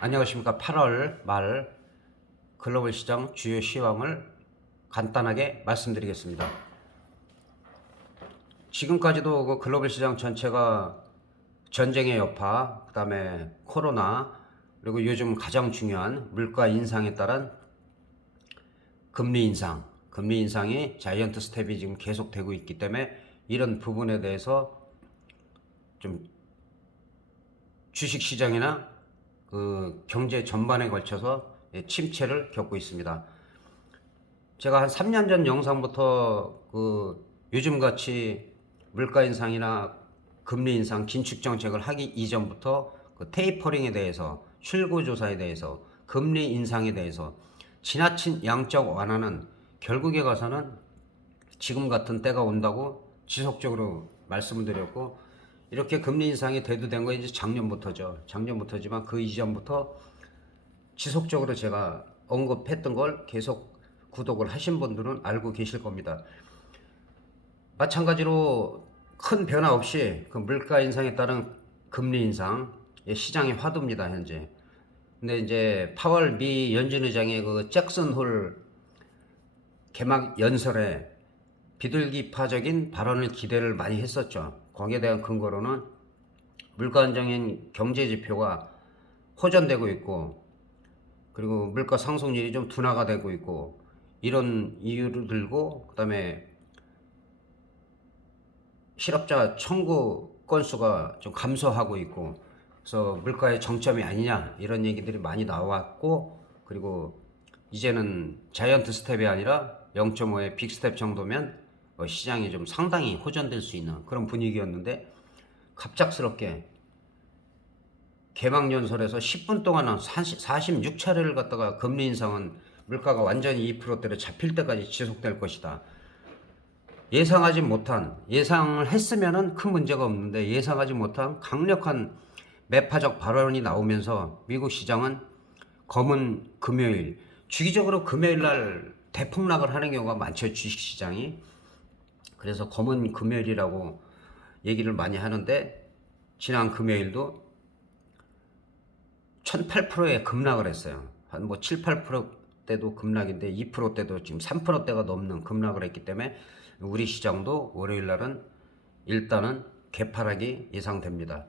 안녕하십니까. 8월 말 글로벌 시장 주요 시황을 간단하게 말씀드리겠습니다. 지금까지도 그 글로벌 시장 전체가 전쟁의 여파, 그 다음에 코로나, 그리고 요즘 가장 중요한 물가 인상에 따른 금리 인상이 자이언트 스텝이 지금 계속되고 있기 때문에 이런 부분에 대해서 좀 주식 시장이나 그 경제 전반에 걸쳐서 침체를 겪고 있습니다. 제가 한 3년 전 영상부터 그 요즘같이 물가 인상이나 금리 인상, 긴축 정책을 하기 이전부터 그 테이퍼링에 대해서, 출구조사에 대해서, 금리 인상에 대해서 지나친 양적 완화는 결국에 가서는 지금 같은 때가 온다고 지속적으로 말씀을 드렸고, 이렇게 금리 인상이 대두된 건 이제 작년부터죠. 작년부터지만 그 이전부터 지속적으로 제가 언급했던 걸 계속 구독을 하신 분들은 알고 계실 겁니다. 마찬가지로 큰 변화 없이 그 물가 인상에 따른 금리 인상, 시장의 화두입니다, 현재. 근데 이제 파월 미 연준 의장의 그 잭슨 홀 개막 연설에 비둘기파적인 발언을 기대를 많이 했었죠. 거기에 대한 근거로는 물가 안정인 경제 지표가 호전되고 있고, 그리고 물가 상승률이 좀 둔화가 되고 있고, 이런 이유를 들고, 그 다음에 실업자 청구 건수가 좀 감소하고 있고, 그래서 물가의 정점이 아니냐 이런 얘기들이 많이 나왔고, 그리고 이제는 자이언트 스텝이 아니라 0.5의 빅 스텝 정도면 시장이 좀 상당히 호전될 수 있는 그런 분위기였는데, 갑작스럽게 개막연설에서 10분 동안 46차례를 갖다가 금리 인상은 물가가 완전히 2%대로 잡힐 때까지 지속될 것이다. 예상하지 못한, 예상을 했으면은 큰 문제가 없는데 예상하지 못한 강력한 매파적 발언이 나오면서 미국 시장은 검은 금요일, 주기적으로 금요일 날 대폭락을 하는 경우가 많죠, 주식 시장이. 그래서 검은 금요일이라고 얘기를 많이 하는데, 지난 금요일도 1008%에 급락을 했어요. 한 뭐 7, 8%대도 급락인데 2%대도 지금 3%대가 넘는 급락을 했기 때문에 우리 시장도 월요일 날은 일단은 개파락이 예상됩니다.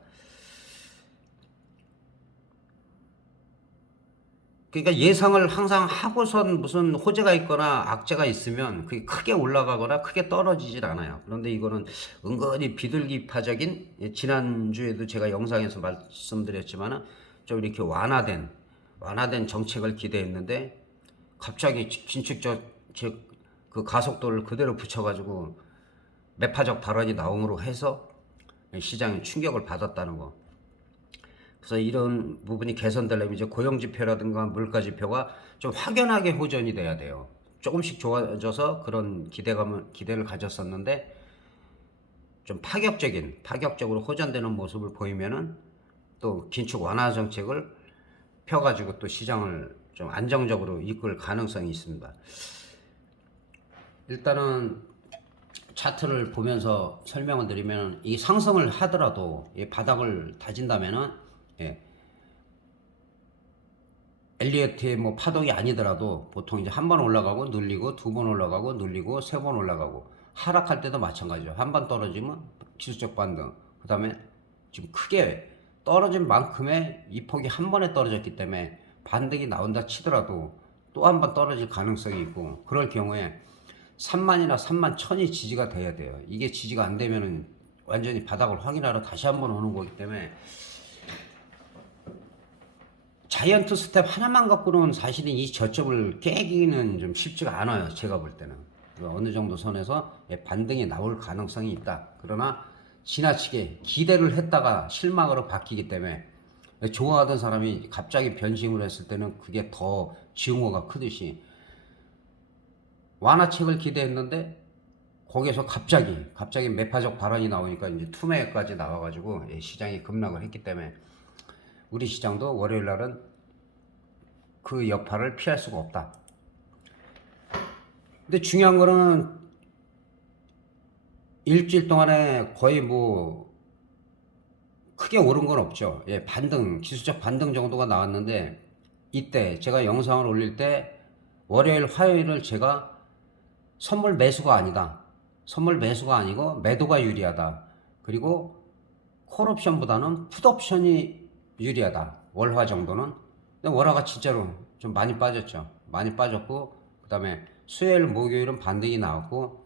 그러니까 예상을 항상 하고선 무슨 호재가 있거나 악재가 있으면 그게 크게 올라가거나 크게 떨어지질 않아요. 그런데 이거는 은근히 비둘기파적인, 지난주에도 제가 영상에서 말씀드렸지만은 좀 이렇게 완화된 정책을 기대했는데 갑자기 긴축 정책 그 가속도를 그대로 붙여가지고 매파적 발언이 나옴으로 해서 시장이 충격을 받았다는 거. 그래서 이런 부분이 개선되려면 이제 고용지표라든가 물가지표가 좀 확연하게 호전이 돼야 돼요. 조금씩 좋아져서 그런 기대를 가졌었는데, 좀 파격적으로 호전되는 모습을 보이면은 또 긴축 완화 정책을 펴가지고 또 시장을 좀 안정적으로 이끌 가능성이 있습니다. 일단은 차트를 보면서 설명을 드리면, 이 상승을 하더라도 이 바닥을 다진다면은, 예, 엘리어트의 뭐 파동이 아니더라도 보통 이제 한 번 올라가고 눌리고, 두 번 올라가고 눌리고, 세 번 올라가고, 하락할 때도 마찬가지죠. 한 번 떨어지면 지수적 반등, 그 다음에 지금 크게 떨어진 만큼의 이 폭이 한 번에 떨어졌기 때문에 반등이 나온다 치더라도 또 한 번 떨어질 가능성이 있고, 그럴 경우에 3만이나 3만 천이 지지가 돼야 돼요. 이게 지지가 안 되면은 완전히 바닥을 확인하러 다시 한 번 오는 거기 때문에, 자이언트 스텝 하나만 갖고는 사실은 이 저점을 깨기는 좀 쉽지가 않아요. 제가 볼 때는. 어느 정도 선에서 반등이 나올 가능성이 있다. 그러나 지나치게 기대를 했다가 실망으로 바뀌기 때문에, 좋아하던 사람이 갑자기 변심을 했을 때는 그게 더 증오가 크듯이, 완화책을 기대했는데 거기에서 갑자기 매파적 발언이 나오니까 이제 투매까지 나와가지고 시장이 급락을 했기 때문에 우리 시장도 월요일 날은 그 여파를 피할 수가 없다. 근데 중요한 거는 일주일 동안에 거의 뭐 크게 오른 건 없죠. 예, 반등, 기술적 반등 정도가 나왔는데 이때 제가 영상을 올릴 때 월요일, 화요일을 제가 선물 매수가 아니다. 선물 매수가 아니고 매도가 유리하다. 그리고 콜옵션보다는 풋옵션이 유리하다. 월화 정도는. 근데 월화가 진짜로 좀 많이 빠졌죠. 많이 빠졌고 그 다음에 수요일, 목요일은 반등이 나왔고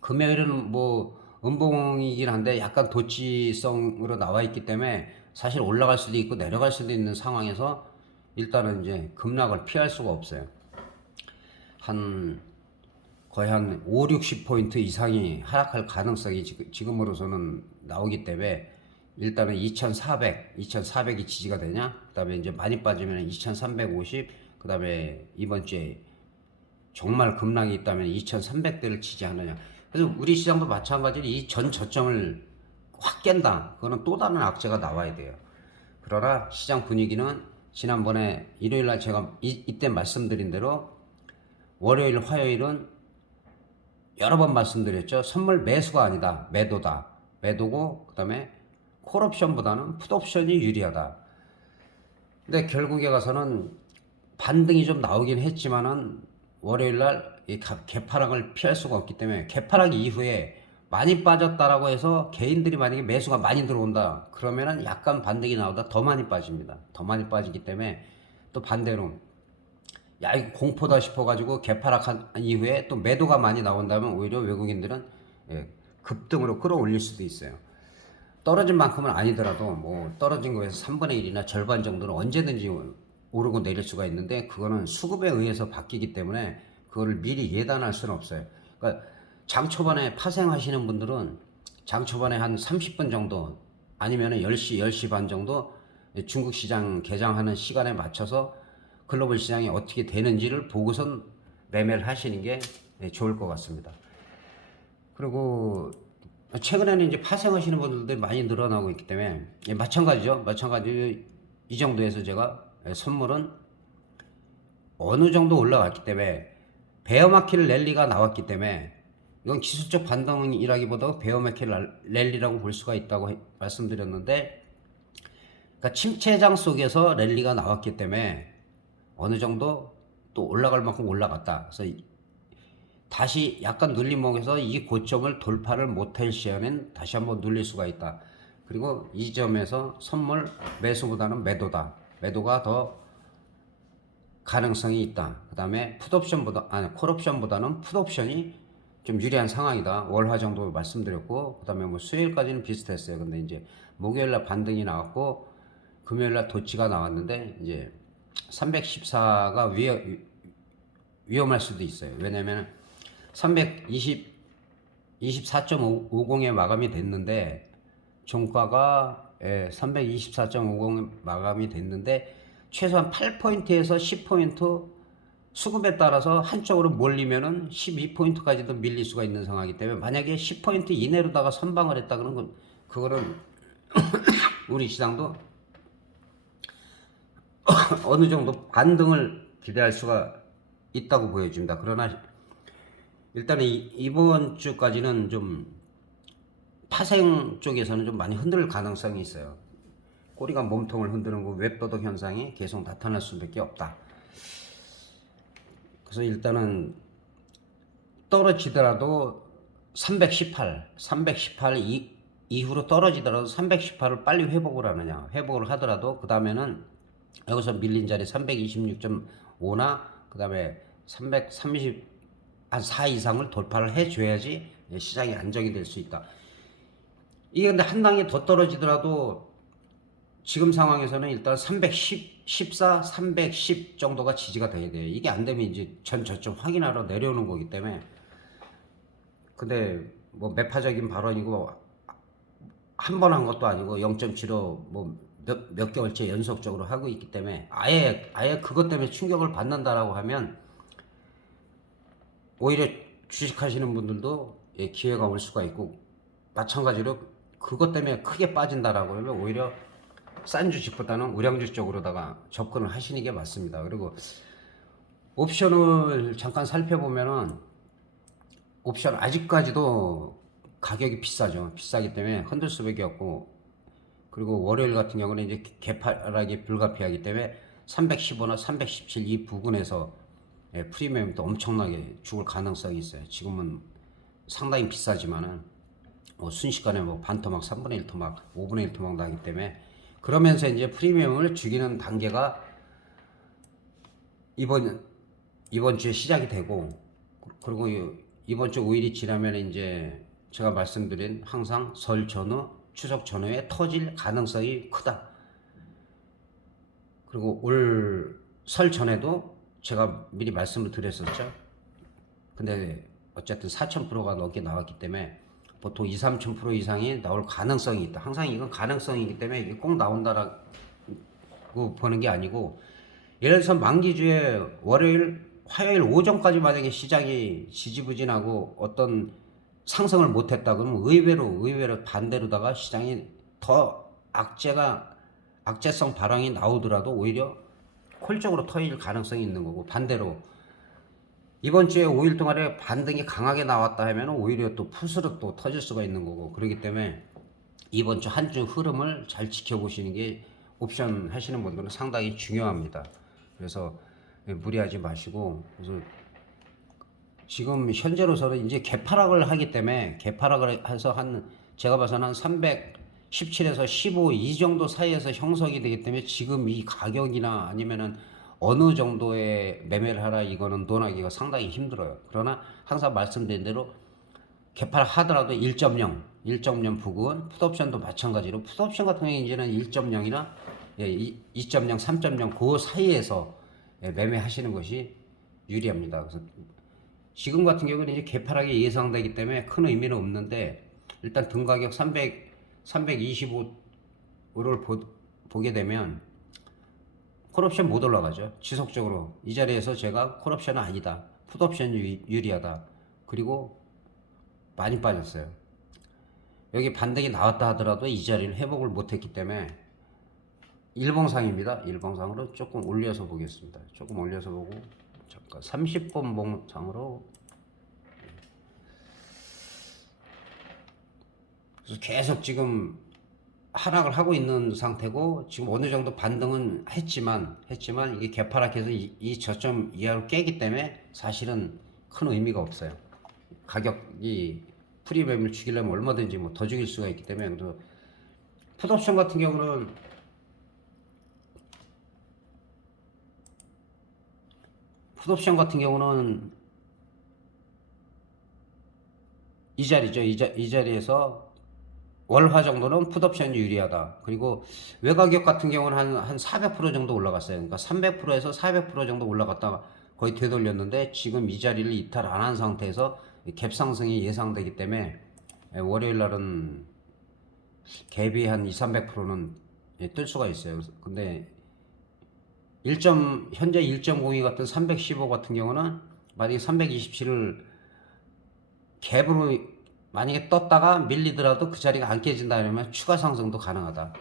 금요일은 뭐 음봉이긴 한데 약간 도치성으로 나와 있기 때문에 사실 올라갈 수도 있고 내려갈 수도 있는 상황에서 일단은 이제 급락을 피할 수가 없어요. 한 거의 한 5, 60포인트 이상이 하락할 가능성이 지금으로서는 나오기 때문에 일단은 2400이 지지가 되냐? 그 다음에 이제 많이 빠지면 2350, 그 다음에 이번 주에 정말 급락이 있다면 2300대를 지지하느냐. 그래서 우리 시장도 마찬가지로 이 전 저점을 확 깬다. 그거는 또 다른 악재가 나와야 돼요. 그러나 시장 분위기는 지난번에 일요일날 제가 이때 말씀드린 대로 월요일, 화요일은 여러 번 말씀드렸죠. 선물 매수가 아니다. 매도다. 매도고 그다음에 콜옵션보다는 풋옵션이 유리하다. 근데 결국에 가서는 반등이 좀 나오긴 했지만은 월요일날 이 개파락을 피할 수가 없기 때문에 개파락 이후에 많이 빠졌다라고 해서 개인들이 만약에 매수가 많이 들어온다 그러면은 약간 반등이 나오다 더 많이 빠집니다. 더 많이 빠지기 때문에 또 반대로 야 이거 공포다 싶어가지고 개파락한 이후에 또 매도가 많이 나온다면 오히려 외국인들은 급등으로 끌어올릴 수도 있어요. 떨어진 만큼은 아니더라도 뭐 떨어진 거에서 3분의 1이나 절반 정도는 언제든지 오르고 내릴 수가 있는데 그거는 수급에 의해서 바뀌기 때문에 그거를 미리 예단할 수는 없어요. 그러니까 장 초반에 파생하시는 분들은 장 초반에 한 30분 정도 아니면 10시, 10시 반 정도 중국 시장 개장하는 시간에 맞춰서 글로벌 시장이 어떻게 되는지를 보고선 매매를 하시는 게 좋을 것 같습니다. 그리고 최근에는 이제 파생하시는 분들도 많이 늘어나고 있기 때문에 마찬가지죠. 마찬가지 이 정도에서 제가 선물은 어느 정도 올라갔기 때문에 베어마켓 랠리가 나왔기 때문에 이건 기술적 반등이라기보다 베어마켓 랠리라고 볼 수가 있다고 말씀드렸는데 그러니까 침체장 속에서 랠리가 나왔기 때문에 어느 정도 또 올라갈 만큼 올라갔다. 그래서 다시 약간 눌림목에서 이 고점을 돌파를 못할 시에는 다시 한번 눌릴 수가 있다. 그리고 이 점에서 선물 매수보다는 매도다. 매도가 더 가능성이 있다. 그 다음에 콜옵션보다는 풋옵션이 좀 유리한 상황이다. 월화 정도 말씀드렸고, 그 다음에 뭐 수요일까지는 비슷했어요. 근데 이제 목요일날 반등이 나왔고, 금요일날 도치가 나왔는데, 이제 314가 위험할 수도 있어요. 왜냐면 24.50에 마감이 됐는데 종가가 324.50에 마감이 됐는데 최소한 8포인트에서 10포인트 수급에 따라서 한쪽으로 몰리면은 12포인트까지도 밀릴 수가 있는 상황이기 때문에 만약에 10포인트 이내로다가 선방을 했다 그러는 건 그거는 우리 시장도 어느 정도 반등을 기대할 수가 있다고 보여집니다. 그러나 일단은 이번 주까지는 좀 파생 쪽에서는 좀 많이 흔들 가능성이 있어요. 꼬리가 몸통을 흔드는 그 웹도덕 현상이 계속 나타날 수밖에 없다. 그래서 일단은 떨어지더라도 318 이후로 떨어지더라도 318을 빨리 회복을 하느냐. 회복을 하더라도 그 다음에는 여기서 밀린 자리 326.5나 그 다음에 330 한 4 이상을 돌파를 해줘야지 시장이 안정이 될 수 있다. 이게 근데 한 단계 더 떨어지더라도 지금 상황에서는 일단 310 정도가 지지가 돼야 돼요. 이게 안 되면 이제 전 저점 확인하러 내려오는 거기 때문에. 근데 뭐 매파적인 발언이고 한 번 한 것도 아니고 0.75 뭐 몇 개월째 연속적으로 하고 있기 때문에 아예 그것 때문에 충격을 받는다라고 하면 오히려 주식하시는 분들도 기회가 올 수가 있고 마찬가지로 그것 때문에 크게 빠진다라고 하면 오히려 싼 주식보다는 우량주 쪽으로다가 접근을 하시는 게 맞습니다. 그리고 옵션을 잠깐 살펴보면은 옵션 아직까지도 가격이 비싸죠. 비싸기 때문에 흔들 수밖에 없고 그리고 월요일 같은 경우는 이제 개파락이 불가피하기 때문에 315나 317 이 부근에서 프리미엄도 엄청나게 죽을 가능성이 있어요. 지금은 상당히 비싸지만은 순식간에 반토막, 3분의 1 토막, 5분의 1 토막 나기 때문에, 그러면서 이제 프리미엄을 죽이는 단계가 이번 주에 시작이 되고, 그리고 이번 주 5일이 지나면 이제 제가 말씀드린 항상 설 전후, 추석 전후에 터질 가능성이 크다. 그리고 올 설 전에도 제가 미리 말씀을 드렸었죠. 근데 어쨌든 4,000%가 넘게 나왔기 때문에 보통 2, 3,000% 이상이 나올 가능성이 있다. 항상 이건 가능성이기 때문에 이게 꼭 나온다라고 보는 게 아니고, 예를 들어서 만기주에 월요일, 화요일 오전까지 만약에 시장이 지지부진하고 어떤 상승을 못했다 그러면 의외로 반대로다가 시장이 더 악재성 발언이 나오더라도 오히려 콜적으로 터질 가능성이 있는 거고, 반대로 이번 주에 5일 동안에 반등이 강하게 나왔다 하면 오히려 또 풋으로 또 터질 수가 있는 거고, 그렇기 때문에 이번 주 한 주 흐름을 잘 지켜보시는 게 옵션 하시는 분들은 상당히 중요합니다. 그래서 무리하지 마시고, 그래서 지금 현재로서는 이제 개파락을 하기 때문에, 개파락을 해서 제가 봐서는 한 317에서 15 이 정도 사이에서 형성이 되기 때문에 지금 이 가격이나 아니면은 어느 정도의 매매를 하라 이거는 논하기가 상당히 힘들어요. 그러나 항상 말씀드린 대로 개파락 하더라도 1.0 부근, 풋옵션도 마찬가지로 풋옵션 같은 경우에 이제는 1.0이나 2.0, 3.0 그 사이에서 매매하시는 것이 유리합니다. 그래서 지금 같은 경우는 이제 개파락이 예상되기 때문에 큰 의미는 없는데, 일단 등 가격 325를 보게 되면 콜옵션 못 올라가죠. 지속적으로 이 자리에서 제가 콜옵션은 아니다, 풋옵션이 유리하다, 그리고 많이 빠졌어요. 여기 반등이 나왔다 하더라도 이 자리를 회복을 못했기 때문에 일봉상입니다. 일봉상으로 조금 올려서 보겠습니다. 조금 올려서 보고, 잠깐 30분 봉상으로. 그래서 계속 지금 하락을 하고 있는 상태고, 지금 어느 정도 반등은 했지만 이게 개파락해서 이 저점 이하로 깨기 때문에 사실은 큰 의미가 없어요. 가격이 프리미엄을 죽이려면 얼마든지 더 죽일 수가 있기 때문에. 그래서 풋옵션 같은 경우는 이 자리죠. 이 자리에서 월화 정도는 풋옵션이 유리하다. 그리고 외가격 같은 경우는 한 400% 정도 올라갔어요. 그러니까 300%에서 400% 정도 올라갔다가 거의 되돌렸는데, 지금 이 자리를 이탈 안 한 상태에서 갭 상승이 예상되기 때문에 월요일 날은 갭이 한 2, 300%는 뜰 수가 있어요. 근데 현재 1.02 같은 315 같은 경우는 만약에 327을 갭으로 만약에 떴다가 밀리더라도 그 자리가 안 깨진다 그러면 추가 상승도 가능하다.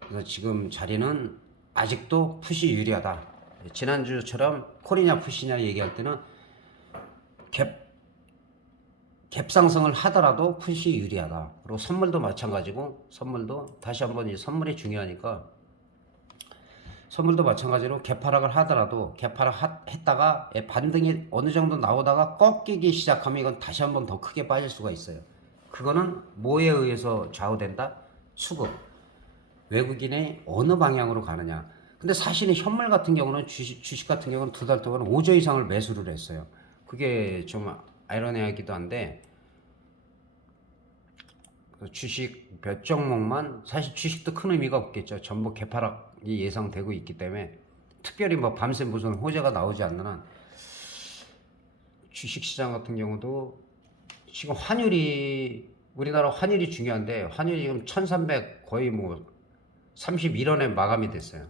그래서 지금 자리는 아직도 풋이 유리하다. 지난주처럼 콜이냐 풋이냐 얘기할 때는 갭 상승을 하더라도 풋이 유리하다. 그리고 선물도 마찬가지고, 선물도 다시 한번 이 선물이 중요하니까, 선물도 마찬가지로 개파락을 하더라도 개파락 했다가 반등이 어느 정도 나오다가 꺾이기 시작하면 이건 다시 한번 더 크게 빠질 수가 있어요. 그거는 뭐에 의해서 좌우된다? 수급. 외국인이 어느 방향으로 가느냐. 근데 사실은 현물 같은 경우는 주식 같은 경우는 2달 동안 5조 이상을 매수를 했어요. 그게 좀 아이러니하기도 한데, 주식 몇 종목만, 사실 주식도 큰 의미가 없겠죠. 전부 개파락이 예상되고 있기 때문에 특별히 밤새 무슨 호재가 나오지 않는 한, 주식시장 같은 경우도 지금 우리나라 환율이 중요한데, 환율이 지금 1300 거의 31원에 마감이 됐어요.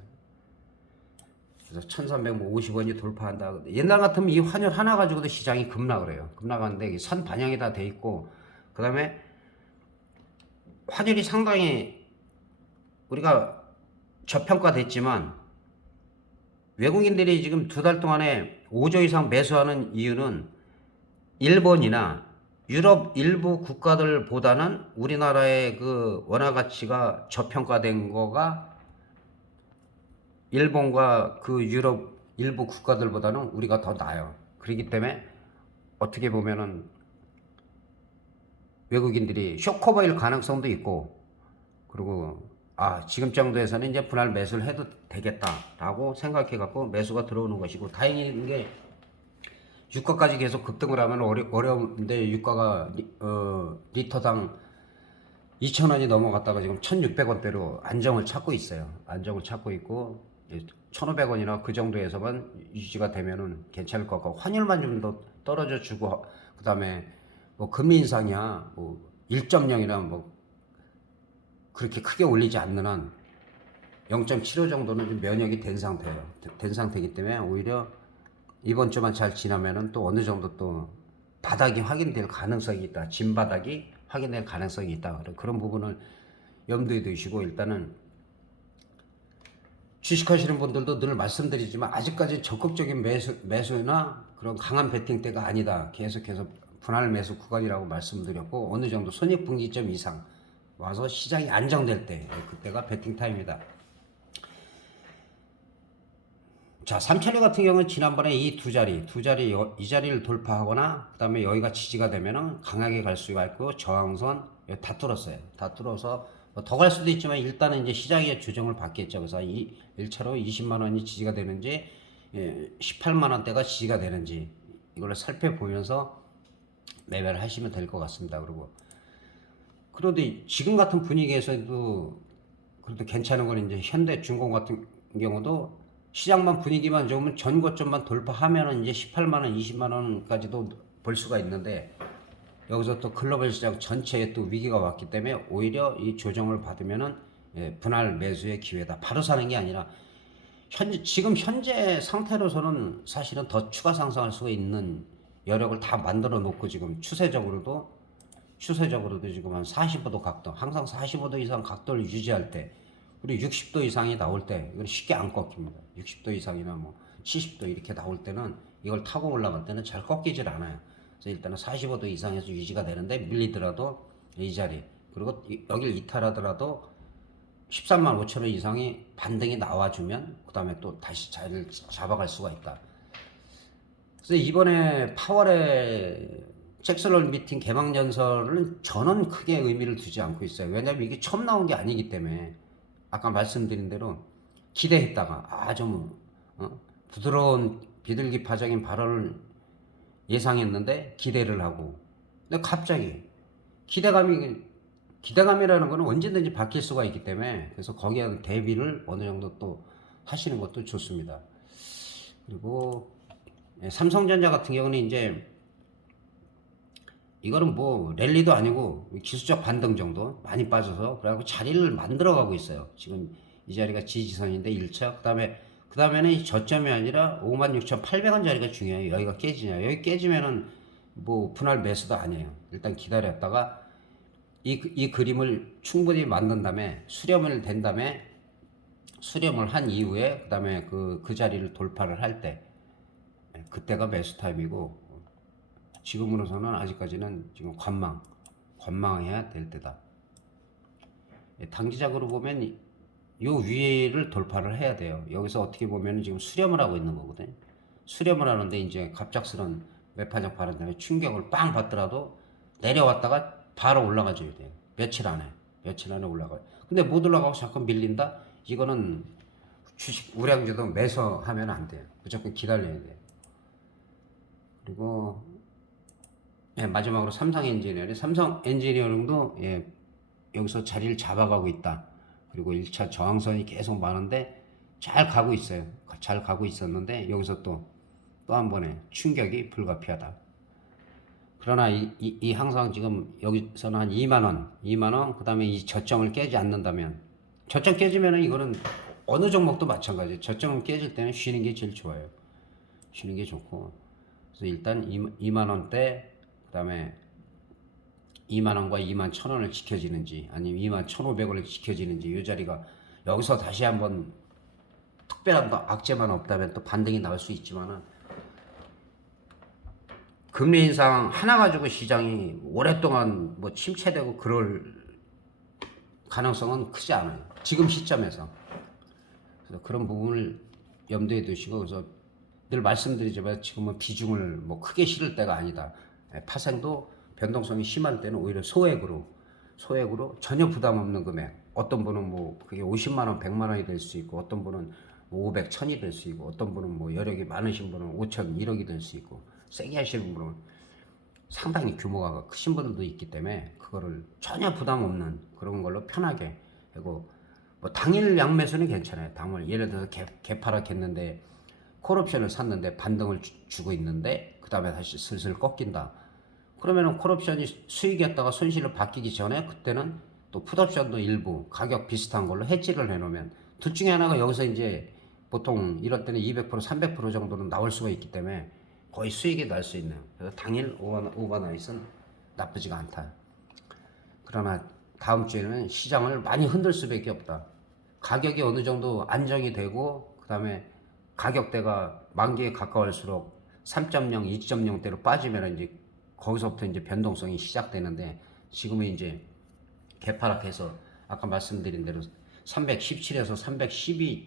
그래서 1350원이 돌파한다. 옛날 같으면 이 환율 하나 가지고도 시장이 급락을 해요. 급락하는데 선 반영이 다 돼 있고, 그 다음에 환율이 상당히 우리가 저평가됐지만, 외국인들이 지금 2달 동안에 5조 이상 매수하는 이유는 일본이나 유럽 일부 국가들보다는 우리나라의 그 원화 가치가 저평가된 거가 일본과 그 유럽 일부 국가들보다는 우리가 더 나아요. 그렇기 때문에 어떻게 보면은 외국인들이 쇼커버일 가능성도 있고, 그리고 지금 정도에서는 이제 분할 매수를 해도 되겠다라고 생각해 갖고 매수가 들어오는 것이고, 다행인 게 유가까지 계속 급등을 하면 어려운데, 유가가 리터당 2,000원이 넘어갔다가 지금 1,600원대로 안정을 찾고 있어요. 안정을 찾고 있고 1,500원이나 그 정도에서만 유지가 되면은 괜찮을 것 같고, 환율만 좀 더 떨어져 주고, 그다음에 뭐 금리 인상이야 뭐 1.0이나 뭐 그렇게 크게 올리지 않는 한 0.75 정도는 좀 면역이 된 상태예요. 된 상태이기 때문에 오히려 이번 주만 잘 지나면은 또 어느 정도 또 바닥이 확인될 가능성이 있다. 진 바닥이 확인될 가능성이 있다. 그런 부분을 염두에 두시고, 일단은 주식하시는 분들도 늘 말씀드리지만 아직까지 적극적인 매수나 그런 강한 베팅대가 아니다. 계속해서 분할 매수 구간이라고 말씀드렸고, 어느 정도 손익분기점 이상 와서 시장이 안정될 때, 그때가 베팅 타임이다. 자, 삼천리 같은 경우는 지난번에 이 두 자리, 이 자리를 돌파하거나, 그 다음에 여기가 지지가 되면은 강하게 갈 수가 있고, 저항선 다 뚫었어요. 다 뚫어서 더 갈 수도 있지만, 일단은 이제 시장의 조정을 받겠죠. 그래서 1차로 20만원이 지지가 되는지, 18만원대가 지지가 되는지, 이걸 살펴보면서 매매를 하시면 될 것 같습니다. 그런데 지금 같은 분위기에서도 그래도 괜찮은 건, 이제 현대중공 같은 경우도 시장만 분위기만 좋으면 전고점만 돌파하면은 이제 18만원, 20만원까지도 볼 수가 있는데, 여기서 또 글로벌 시장 전체에 또 위기가 왔기 때문에 오히려 이 조정을 받으면은 분할 매수의 기회다. 바로 사는 게 아니라 지금 현재 상태로서는 사실은 더 추가 상승할 수가 있는 여력을 다 만들어 놓고, 지금 추세적으로도 지금 한 45도 각도, 항상 45도 이상 각도를 유지할 때, 그리고 60도 이상이 나올 때 이건 쉽게 안 꺾입니다. 60도 이상이나 뭐 70도 이렇게 나올 때는, 이걸 타고 올라갈 때는 잘 꺾이질 않아요. 그래서 일단은 45도 이상에서 유지가 되는데, 밀리더라도 이 자리, 그리고 여길 이탈하더라도 13만 5천 원 이상이 반등이 나와주면 그 다음에 또 다시 자리를 잡아갈 수가 있다. 그래서 이번에 8월에 잭슨홀 미팅 개막 연설은 저는 크게 의미를 두지 않고 있어요. 왜냐하면 이게 처음 나온 게 아니기 때문에, 아까 말씀드린 대로 기대했다가 좀 부드러운 비둘기파적인 발언을 예상했는데 기대를 하고, 근데 갑자기 기대감이라는 거는 언제든지 바뀔 수가 있기 때문에, 그래서 거기에 대한 대비를 어느 정도 또 하시는 것도 좋습니다. 그리고 삼성전자 같은 경우는 이제 이거는 뭐 랠리도 아니고 기술적 반등 정도 많이 빠져서, 그래갖고 자리를 만들어 가고 있어요. 지금 이 자리가 지지선인데 1차, 그다음에는 이 저점이 아니라 56,800원 자리가 중요해요. 여기가 깨지냐, 여기 깨지면은 뭐 분할 매수도 아니에요. 일단 기다렸다가 이 그림을 충분히 만든 다음에 수렴을 한 이후에, 그다음에 그 자리를 돌파를 할 때, 그때가 매수 타임이고, 지금으로서는 아직까지는 지금 관망해야 될 때다. 단기적으로 보면 요 위를 돌파를 해야 돼요. 여기서 어떻게 보면 지금 수렴을 하고 있는 거거든요. 수렴을 하는데 이제 갑작스런 매파적 발언 때문에 충격을 빵 받더라도 내려왔다가 바로 올라가줘야 돼요. 며칠 안에 올라가요. 근데 못 올라가고 자꾸 밀린다? 이거는 주식 우량주도 매수하면 안 돼요. 무조건 기다려야 돼요. 그리고 마지막으로 삼성 엔지니어링도 여기서 자리를 잡아가고 있다. 그리고 1차 저항선이 계속 많은데 잘 가고 있어요. 잘 가고 있었는데 여기서 또 한 번의 충격이 불가피하다. 그러나 이 항상 지금 여기서는 한 2만원, 그 다음에 이 저점을 깨지 않는다면, 저점 깨지면은 이거는 어느 종목도 마찬가지예요. 저점을 깨질 때는 쉬는 게 제일 좋아요. 쉬는 게 좋고, 그래서 일단 2만원대, 그 다음에 2만원과 2만 1,000원을 지켜지는지, 아니면 2만 1,500원을 지켜지는지, 이 자리가 여기서 다시 한번 특별한 악재만 없다면 또 반등이 나올 수 있지만은, 금리 인상 하나 가지고 시장이 오랫동안 뭐 침체되고 그럴 가능성은 크지 않아요. 지금 시점에서. 그래서 그런 부분을 염두에 두시고, 그래서 늘 말씀드리지만 지금은 비중을 뭐 크게 실을 때가 아니다. 파생도 변동성이 심할 때는 오히려 소액으로 전혀 부담 없는 금액. 어떤 분은 뭐 그게 50만 원, 100만 원이 될 수 있고, 어떤 분은 500, 1000이 될 수 있고, 어떤 분은 뭐 여력이 많으신 분은 5000, 1억이 될 수 있고, 세게 하시는 분은 상당히 규모가 크신 분들도 있기 때문에 그거를 전혀 부담 없는 그런 걸로 편하게 하고, 뭐 당일 양매수는 괜찮아요. 당일 예를 들어서 개파락했는데 콜옵션을 샀는데 반등을 주고 있는데 그 다음에 다시 슬슬 꺾인다. 그러면은 콜옵션이 수익이었다가 손실로 바뀌기 전에 그때는 또 풋옵션도 일부 가격 비슷한 걸로 해지를 해놓으면 둘 중에 하나가 여기서 이제 보통 이럴 때는 200%, 300% 정도는 나올 수가 있기 때문에 거의 수익이 날 수 있네요. 그래서 당일 오버나잇은 나쁘지가 않다. 그러나 다음 주에는 시장을 많이 흔들 수밖에 없다. 가격이 어느 정도 안정이 되고 그 다음에 가격대가 만기에 가까울수록 3.0, 2.0대로 빠지면 이제 거기서부터 이제 변동성이 시작되는데, 지금은 이제 개파락해서 아까 말씀드린 대로 317에서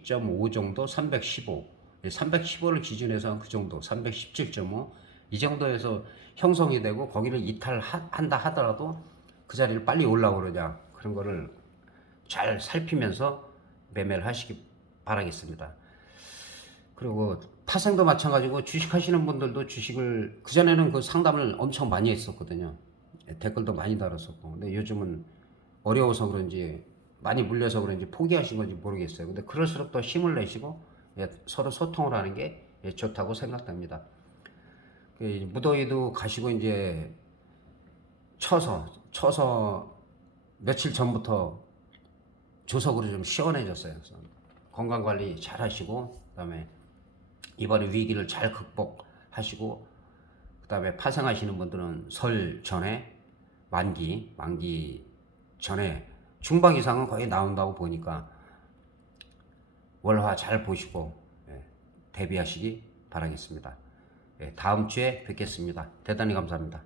312.5 정도, 315, 315를 기준해서 그 정도, 317.5 이 정도에서 형성이 되고 거기를 이탈한다 하더라도 그 자리를 빨리 올라오느냐, 그런 거를 잘 살피면서 매매를 하시기 바라겠습니다. 그리고 파생도 마찬가지고 주식 하시는 분들도 주식을, 그전에는 그 상담을 엄청 많이 했었거든요. 댓글도 많이 달았었고. 근데 요즘은 어려워서 그런지 많이 물려서 그런지 포기하신 건지 모르겠어요. 근데 그럴수록 더 힘을 내시고 서로 소통을 하는 게 좋다고 생각됩니다. 무더위도 가시고 이제 쳐서 며칠 전부터 조석으로 좀 시원해졌어요. 그래서 건강 관리 잘 하시고, 그다음에 이번에 위기를 잘 극복하시고, 그다음에 파생하시는 분들은 설 전에 만기 전에 중반 이상은 거의 나온다고 보니까 월화 잘 보시고 대비하시기 바라겠습니다. 다음 주에 뵙겠습니다. 대단히 감사합니다.